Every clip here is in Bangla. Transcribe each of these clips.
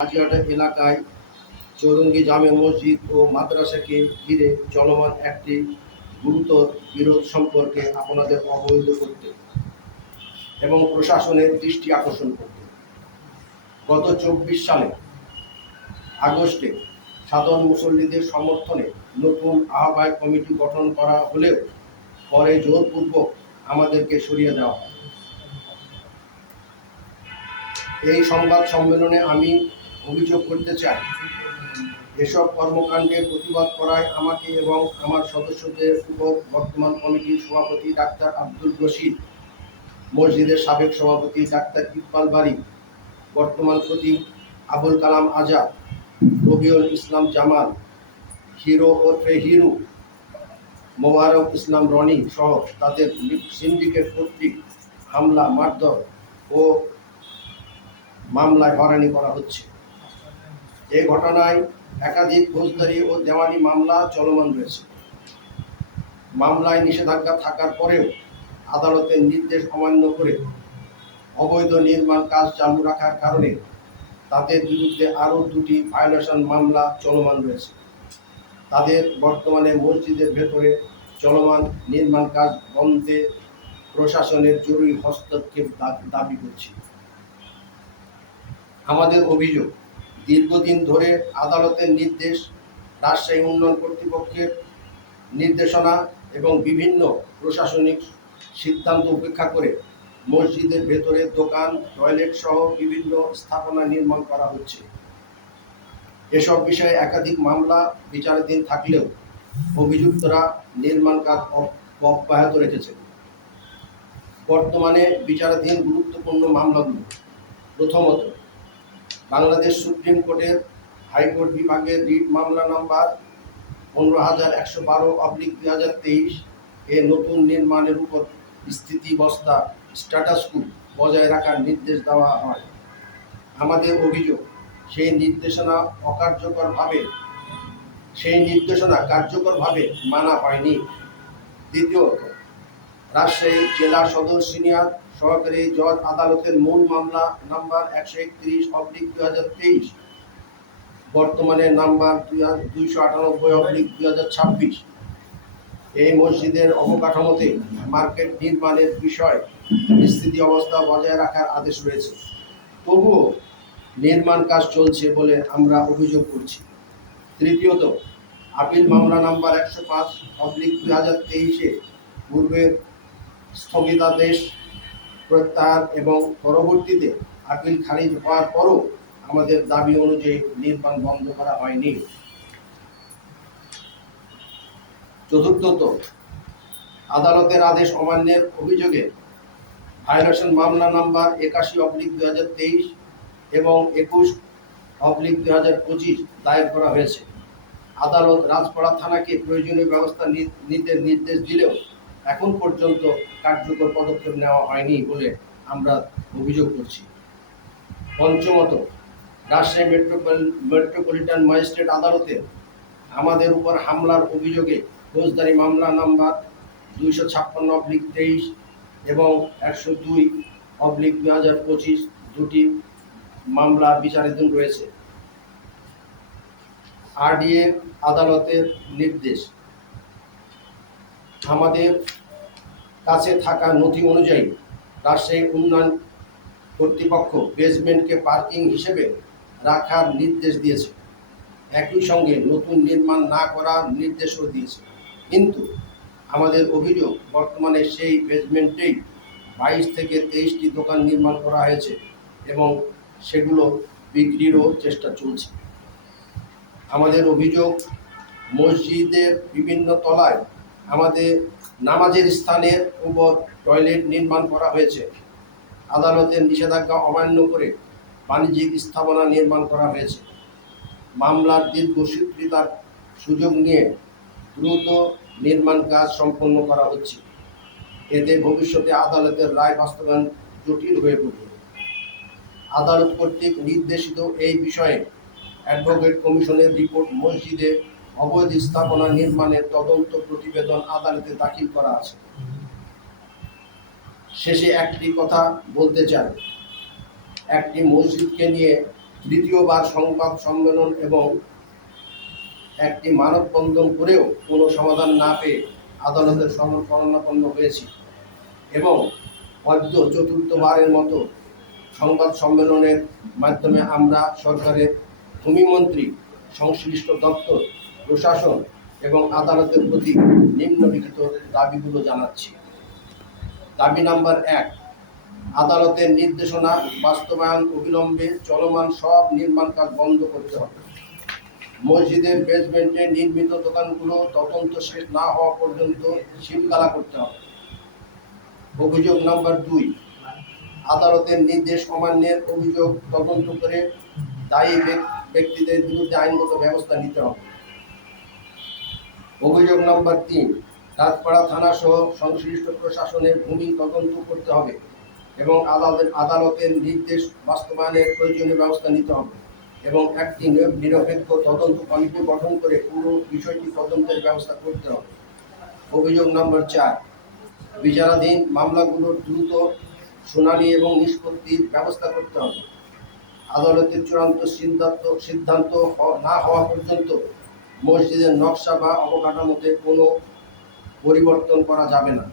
হাজিয়াটা এলাকায় চৌরঙ্গী জামে মসজিদ ও মাদ্রাসাকে ঘিরে চলমান একটি গুরুতর বিরোধ সম্পর্কে আপনাদের অবহিত করতে এবং প্রশাসনের দৃষ্টি আকর্ষণ করতে। গত ২৪ সালে আগস্টে সাধারণ মুসল্লিদের সমর্থনে নতুন আহ্বায়ক কমিটি গঠন করা হলেও পরে জোরপূর্বক আমাদেরকে সরিয়ে দেওয়া হয়। এই সংবাদ সম্মেলনে আমি অভিযোগ করতে চাই, এসব কর্মকাণ্ডের প্রতিবাদ করায় আমাকে এবং আমার সদস্যদের উপর বর্তমান কমিটির সভাপতি ডাক্তার আব্দুল রশিদ, মসজিদের সাবেক সভাপতি ডাক্তার ইকবাল বারী, বর্তমান খতিব আবুল কালাম আজাদ, রবিউল ইসলাম জামাল, হিরো ওরফে হিরু, মোবারক ইসলাম রনি সহ তাদের সিন্ডিকেট কর্তৃক হামলা, মারধর ও মামলায় হয়রানি করা হচ্ছে। এই ঘটনায় একাধিক ফৌজদারি ও দেওয়ানি মামলা চলমান রয়েছে। মামলায় নিষেধাজ্ঞা থাকার পরেও আদালতের নির্দেশ অমান্য করে অবৈধ নির্মাণ কাজ চালু রাখার কারণে তাদের বিরুদ্ধে আরও দুটি ভায়োলেশন মামলা চলমান রয়েছে। তাদের বর্তমানে মসজিদের ভেতরে চলমান নির্মাণ কাজ বন্ধে প্রশাসনের জরুরি হস্তক্ষেপ দাবি করছি। আমাদের অভিযোগ, দীর্ঘদিন ধরে আদালতের নির্দেশ, রাজশাহী উন্নয়ন কর্তৃপক্ষের নির্দেশনা এবং বিভিন্ন প্রশাসনিক সিদ্ধান্ত উপেক্ষা করে মসজিদের ভেতরে দোকান, টয়লেট সহ বিভিন্ন স্থাপনা নির্মাণ করা হচ্ছে। এসব বিষয়ে একাধিক মামলা বিচারাধীন থাকলেও অভিযুক্তরা নির্মাণ কাজ অব্যাহত রেখেছে। বর্তমানে বিচারাধীন গুরুত্বপূর্ণ মামলাগুলো: প্রথমত, বাংলাদেশ সুপ্রিম কোর্টের হাইকোর্ট বিভাগের রিট মামলা নাম্বার ১৫,১১২/২০২৩ এ নতুন নির্মাণের উপর স্থিতিবস্থা স্ট্যাটাস কো বজায় রাখার নির্দেশ দেওয়া হয়। আমাদের অভিযোগ, সেই নির্দেশনা কার্যকরভাবে মানা হয়নি। দ্বিতীয়ত, রাজশাহী জেলা সদর সিনিয়র সহকারী জজ আদালতের মূল মামলা নাম্বার ১৩১/২০২৩, বর্তমানে নাম্বার ২৯৮/২০২৬, এই মসজিদের অবকাঠামোতে মার্কেট নির্মাণের বিষয় স্থিতি অবস্থা বজায় রাখার আদেশ রয়েছে, তবুও নির্মাণ কাজ চলছে বলে আমরা অভিযোগ করছি। তৃতীয়ত, আপিল মামলা নাম্বার ১০৫/২০২৩-এ পূর্বের স্থগিতাদেশ প্রত্যাহার এবং পরবর্তীতে আপিল খারিজ হওয়ার পরও আমাদের দাবি অনুযায়ী নির্মাণ বন্ধ করা হয়নি। চতুর্থত, আদালতের আদেশ অমান্যের অভিযোগে ভায়োলেশন মামলা নাম্বার ৮১/২০২৩ এবং ২১/২০২৫ দায়ের করা হয়েছে। আদালত রাজপাড়া থানাকে প্রয়োজনীয় ব্যবস্থা নিতে নির্দেশ দিলেও এখন পর্যন্ত কার্যকর পদক্ষেপ নেওয়া হয়নি বলে আমরা অভিযোগ করছি। পঞ্চমত, রাজশাহী মেট্রোপলিটন ম্যাজিস্ট্রেট আদালতে আমাদের উপর হামলার অভিযোগে ফৌজদারি মামলা নাম্বার ২৫৬/২৩ এবং ১০২/২০২৫ দুটি মামলা বিচারাধীন রয়েছে। আরডিএ আদালতের নির্দেশ, আমাদের কাছে থাকা নথি অনুযায়ী রাজশাহী উন্নয়ন কর্তৃপক্ষ বেসমেন্টকে পার্কিং হিসেবে রাখার নির্দেশ দিয়েছে, একই সঙ্গে নতুন নির্মাণ না করার নির্দেশও দিয়েছে। কিন্তু আমাদের অভিযোগ, বর্তমানে সেই বেসমেন্টেই ২২ থেকে ২৩টি দোকান নির্মাণ করা হয়েছে এবং সেগুলো বিক্রিরও চেষ্টা চলছে। আমাদের অভিযোগ, মসজিদের বিভিন্ন তলায় আমাদের নামাজের স্থানের উপর টয়লেট নির্মাণ করা হয়েছে। আদালতের নিষেধাজ্ঞা অমান্য করে বাণিজ্যিক স্থাপনা নির্মাণ করা হয়েছে। মামলার দীর্ঘসূত্রিতার সুযোগ নিয়ে দ্রুত নির্মাণ কাজ সম্পন্ন করা হচ্ছে। এতে ভবিষ্যতে আদালতের রায় বাস্তবায়ন জটিল হয়ে পড়বে। আদালত কর্তৃক নির্দেশিত এই বিষয়ে অ্যাডভোকেট কমিশনের রিপোর্ট, মসজিদে অবৈধ স্থাপনা নির্মাণের তদন্ত প্রতিবেদন আদালতে দাখিল করা আছে। শেষে একটি কথা বলতে চাই, একটি মসজিদকে নিয়ে দ্বিতীয়বার সংবাদ সম্মেলন এবং একটি মানববন্ধন করেও কোনো সমাধান না পেয়ে আদালতের শরণাপন্ন হয়েছি এবং অদ্য চতুর্থবারের মতো সংবাদ সম্মেলনের মাধ্যমে আমরা সরকারের ভূমিমন্ত্রী, সংশ্লিষ্ট দপ্তর, প্রশাসন এবং আদালতের প্রতি নিম্নলিখিত দাবিগুলো জানাচ্ছি। দাবি নাম্বার 1, আদালতের নির্দেশনা বাস্তবায়ন অবিলম্বে চলমান সব নির্মাণ কাজ বন্ধ করতে হবে। মসজিদের বেসমেন্টে নির্মিত দোকানগুলো তদন্ত শেষ না হওয়া পর্যন্ত সিলগালা করতে হবে। অভিযোগ নাম্বার 2, আদালতের নির্দেশ অমান্যের অভিযোগ তদন্ত করে দায়ী ব্যক্তিদের বিরুদ্ধে আইনগত ব্যবস্থা নিতে হবে। অভিযোগ নাম্বার 3, রাজপাড়া থানা সহ সংশ্লিষ্ট প্রশাসনের ভূমি তদন্ত করতে হবে এবং আদালতের নির্দেশ বাস্তবায়নের প্রয়োজনীয় ব্যবস্থা নিতে হবে এবং একটি নিরপেক্ষ তদন্ত কমিটি গঠন করে পুরো বিষয়টি তদন্তের ব্যবস্থা করতে হবে। অভিযোগ নাম্বার 4, বিচারাধীন মামলাগুলোর দ্রুত শুনানি এবং নিষ্পত্তির ব্যবস্থা করতে হবে। আদালতের চূড়ান্ত সিদ্ধান্ত না হওয়া পর্যন্ত মসজিদের নকশা বা অবকাঠামোতে কোনো পরিবর্তন করা যাবে না।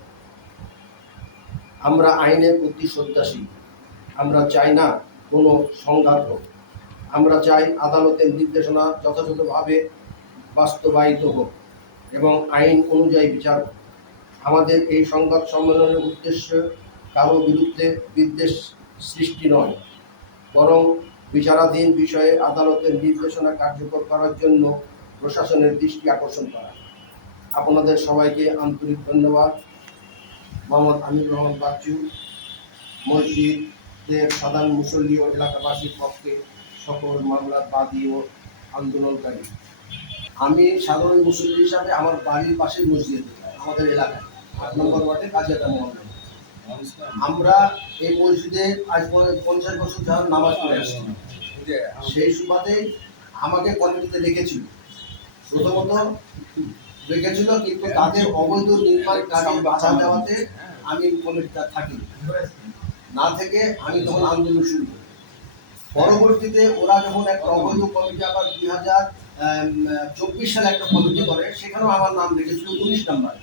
আমরা আইনের প্রতি শ্রদ্ধাশীল। আমরা চাই না কোনো সংঘাত হোক। আমরা চাই আদালতের নির্দেশনা যথাযথভাবে বাস্তবায়িত হোক এবং আইন অনুযায়ী বিচার হোক। আমাদের এই সংবাদ সম্মেলনের উদ্দেশ্য কারো বিরুদ্ধে বিদ্বেষ সৃষ্টি নয়, বরং বিচারাধীন বিষয়ে আদালতের নির্দেশনা কার্যকর করার জন্য প্রশাসনের দৃষ্টি আকর্ষণ করা। আপনাদের সবাইকে আন্তরিক ধন্যবাদ। মোহাম্মদ আমির রহমান বাচ্চু, মসজিদের সাধারণ মুসল্লি ও এলাকাবাসীর পক্ষে সকল মামলার বাদী ও আন্দোলনকারী। আমি সাধারণ মুসল্লি হিসাবে আমার বাড়ির পাশের মসজিদে আমাদের এলাকায় 8 নম্বর ওয়ার্ডে কাজিয়াটা মহল্লা। আমরা এই মসজিদে আজ 50 বছর ধরে নামাজ পড়ে আসছি। সেই সুবাদে আমাকে কমিটিতে রেখেছিল, প্রথমত রেখেছিল, কিন্তু তাদের অবৈধ নির্মাণ কাজে বাধা দেওয়াতে আমি কমিটিতে থাকি না থেকে আমি তখন আন্দোলন শুরু করি। পরবর্তীতে ওরা যখন একটা অবৈধ কমিটি আবার 2024 সালে একটা কমিটি করে, সেখানেও আমার নাম রেখেছিল 19 নম্বর।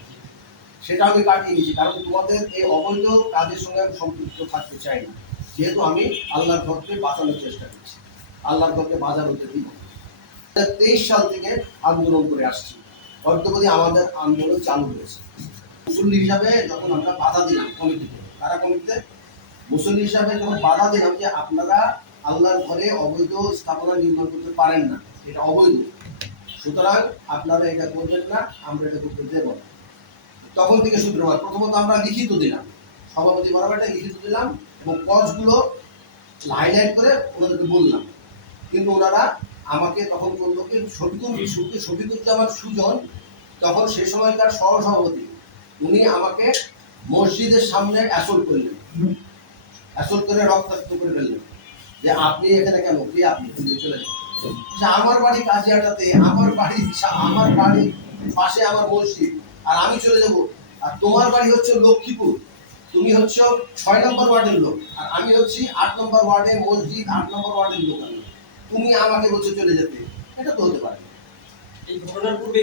সেটা আমি কাটিয়ে নিয়েছি, কারণ তোমাদের এই অবৈধ কাজের সঙ্গে আমি সম্পৃক্ত থাকতে চাই না, যেহেতু আমি আল্লাহর ঘরকে বাঁচানোর চেষ্টা করছি, আল্লাহর ঘরকে বাজার হতে দিব। 2023 সাল থেকে আন্দোলন করে আসছি, অদ্যবধি আমাদের আন্দোলন চালু হয়েছে। মুসল্লি হিসাবে যখন আমরা বাধা দিলাম কমিটিতে, তারা কমিটিতে মুসল্লি হিসাবে যখন বাধা দিলাম যে আপনারা আল্লাহর ঘরে অবৈধ স্থাপনা নির্মাণ করতে পারেন না, এটা অবৈধ, সুতরাং আপনারা এটা করবেন না, আমরা এটা করতে দেব না। তখন থেকে শুক্রবার প্রথমত আমরা লিখিত দিলাম, সভাপতি বরাবরটা লিখিত দিলাম এবং কজগুলো হাইলাইট করে ওনাদেরকে বললাম, কিন্তু ওনারা আমাকে তখন বললো কি শফিকুজ্জামান সুজন, তখন সে সময়কার সহসভাপতি, উনি আমাকে মসজিদের সামনে অ্যাসল্ট করলেন, অ্যাসল্ট করে রক্তাক্ত করে ফেললেন যে আপনি এখানে কেন, কে আপনি, চলে যান। আমার বাড়ি কাজিয়াটাতে, আমার বাড়ির পাশে আমার মসজিদ, আর আমি চলে যাব, আর তোমার বাড়ি হচ্ছে লক্ষ্মীপুর, তুমি হচ্ছে 6 নম্বর ওয়ার্ডের লোক, আর আমি হচ্ছি 8 নম্বর ওয়ার্ডের মসজিদ 8 নম্বর ওয়ার্ডের লোক, তুমি আমাকে বলছো চলে যেতে, এটা তো হতে পারে। এই ঘটনার পূর্বে